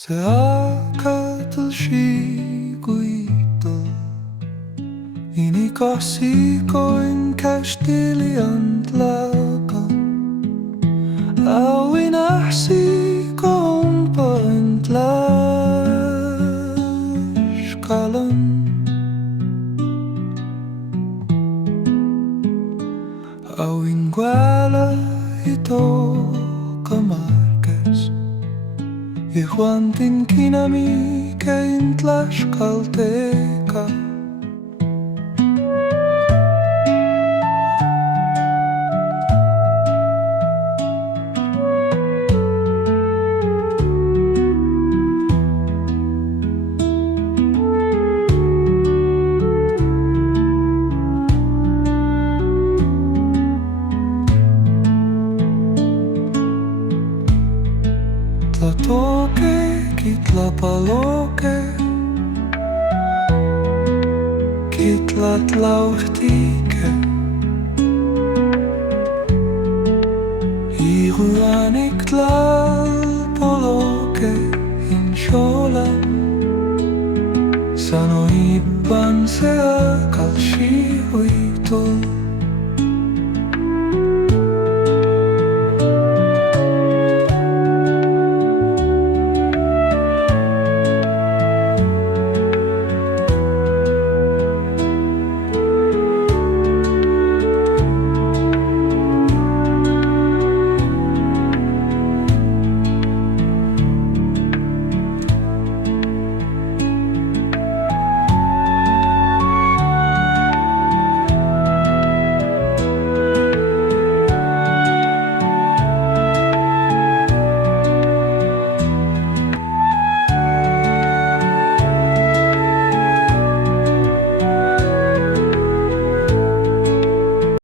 Se acatl xihuitl, inic ahzico en caxtilliantlaca, ahzico ompa en tlaxcallan, hualla, itoca marques, yehuantin quinaminque en tlaxcalteca. Tlatoque, quitlapaloque, quitlatlautique, inic tlalpoloque in Cholula, sano iban se